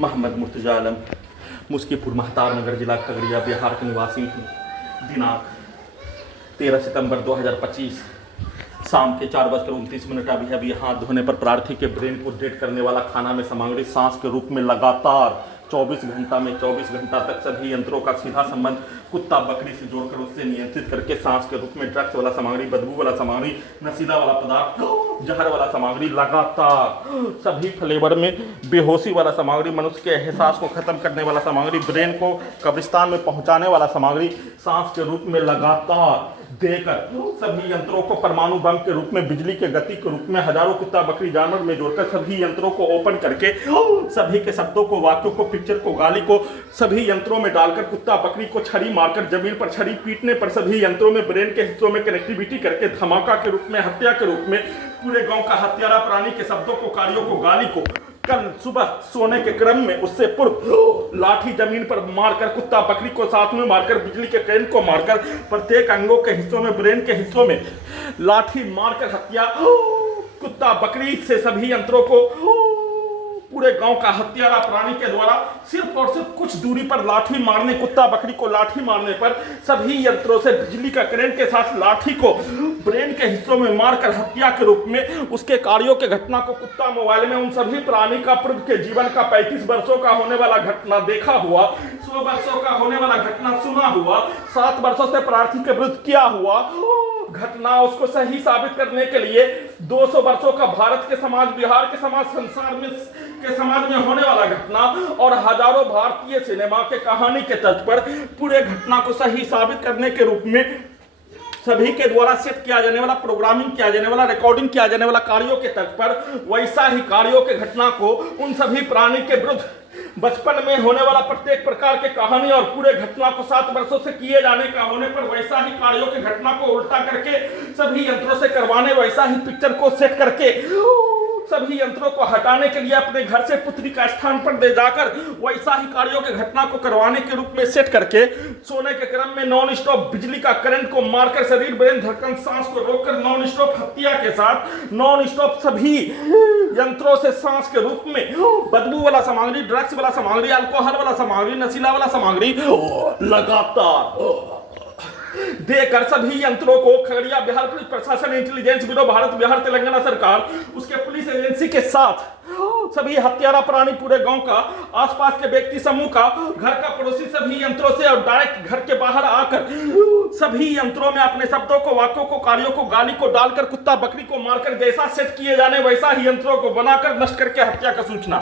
मोहम्मद मुर्तजा आलम मुस्कीपुर महताब नगर जिला खगड़िया बिहार के निवासी हूँ। दिनांक 13 सितंबर 2025 शाम के 4:29 अभी हाथ धोने पर प्रार्थी के ब्रेन को डेट करने वाला खाना में सामग्री सांस के रूप में लगातार 24 घंटा तक सभी यंत्रों का सीधा संबंध कुत्ता बकरी से जोड़कर उससे नियंत्रित करके सांस के रूप में ड्रग्स वाला सामग्री, बदबू वाला सामग्री, नशीला वाला पदार्थ, जहर वाला सामग्री, लगातार सभी फ्लेवर में बेहोशी वाला सामग्री, मनुष्य के एहसास को खत्म करने वाला सामग्री, ब्रेन को कब्रिस्तान में पहुंचाने वाला सामग्री सांस के रूप में लगातार देकर सभी यंत्रों को परमाणु बम के रूप में, बिजली के गति के रूप में हजारों कुत्ता बकरी जानवर में जोड़कर सभी यंत्रों को ओपन करके सभी के शब्दों को, वाक्यों को, पिक्चर को, गाली को सभी यंत्रों में डालकर कुत्ता बकरी को छड़ी मारकर जमीन पर छड़ी पीटने पर सभी यंत्रों में ब्रेन के हिस्सों में कनेक्टिविटी करके धमाका के रूप में, हत्या के रूप में पूरे गांव का हत्यारा प्राणी के शब्दों को, कार्यों को, गाली को कल सुबह सोने के क्रम में उससे पूर्व लाठी जमीन पर मारकर, कुत्ता बकरी को साथ में मारकर, बिजली के करंट को मारकर, प्रत्येक अंगों के हिस्सों में, ब्रेन के हिस्सों में लाठी मारकर हत्या, कुत्ता बकरी से सभी यंत्रों को पूरे गांव का हत्यारा प्राणी के द्वारा सिर्फ और सिर्फ कुछ दूरी पर लाठी मारने, कुत्ता बकरी को लाठी मारने पर सभी यंत्रों से बिजली का करंट के साथ लाठी को ब्रेन के हिस्सों में मारकर हत्या के रूप में उसके कार्यों के घटना को कुत्ता मोबाइल में उन सभी प्राणी का पूर्व के जीवन का 35 वर्षों का होने वाला घटना देखा हुआ, 100 वर्षों का होने वाला घटना सुना हुआ, 7 वर्षों से प्रार्थी के विरुद्ध किया हुआ घटना उसको सही साबित करने के लिए 200 वर्षों का भारत के समाज, बिहार के समाज, संसार में के समाज में होने वाला घटना और हजारों भारतीय सिनेमा के कहानी के तर्ज पर पूरे घटना को सही साबित करने के रूप में सभी के द्वारा सेट किया जाने वाला, प्रोग्रामिंग किया जाने वाला, रिकॉर्डिंग किया जाने वाला कार्यों के तर्ज पर वैसा ही कार्यों के घटना को उन सभी प्राणी के विरुद्ध बचपन में होने वाला प्रत्येक प्रकार के कहानी और पूरे घटना को 7 वर्षों से किए जाने का होने पर वैसा ही कार्यों के घटना को उल्टा करके सभी यंत्रों से करवाने, वैसा ही पिक्चर को सेट करके सभी यंत्रों को हटाने के लिए अपने घर से पुत्री का स्थान पर ले जाकर वैसा ही कार्यों के घटना को करवाने के रूप में सेट करके सोने के क्रम में नॉन स्टॉप बिजली का करंट को मारकर शरीर, ब्रेन, धड़कन, सांस को रोककर नॉन स्टॉप हत्या के साथ नॉन स्टॉप सभी यंत्रों से सांस के रूप में बदबू वाला सामग्री, ड्रग्स वाला सामग्री, अल्कोहल वाला सामग्री, नशीला वाला सामग्री लगातार देकर सभी यंत्रों को खगड़िया बिहार पुलिस प्रशासन, इंटेलिजेंस ब्यूरो, भारत, बिहार, तेलंगाना सरकार, उसके पुलिस एजेंसी के साथ सभी हत्यारा प्राणी पूरे गांव का, आसपास के व्यक्ति समूह का, घर का पड़ोसी सभी यंत्रों से और डायरेक्ट घर के बाहर आकर सभी यंत्रों में अपने शब्दों को, वाक्यों को, कार्यों को, गाली को डालकर कुत्ता बकरी को मारकर जैसा सेट किए जाने वैसा ही यंत्रों को बनाकर नष्ट करके हत्या का सूचना।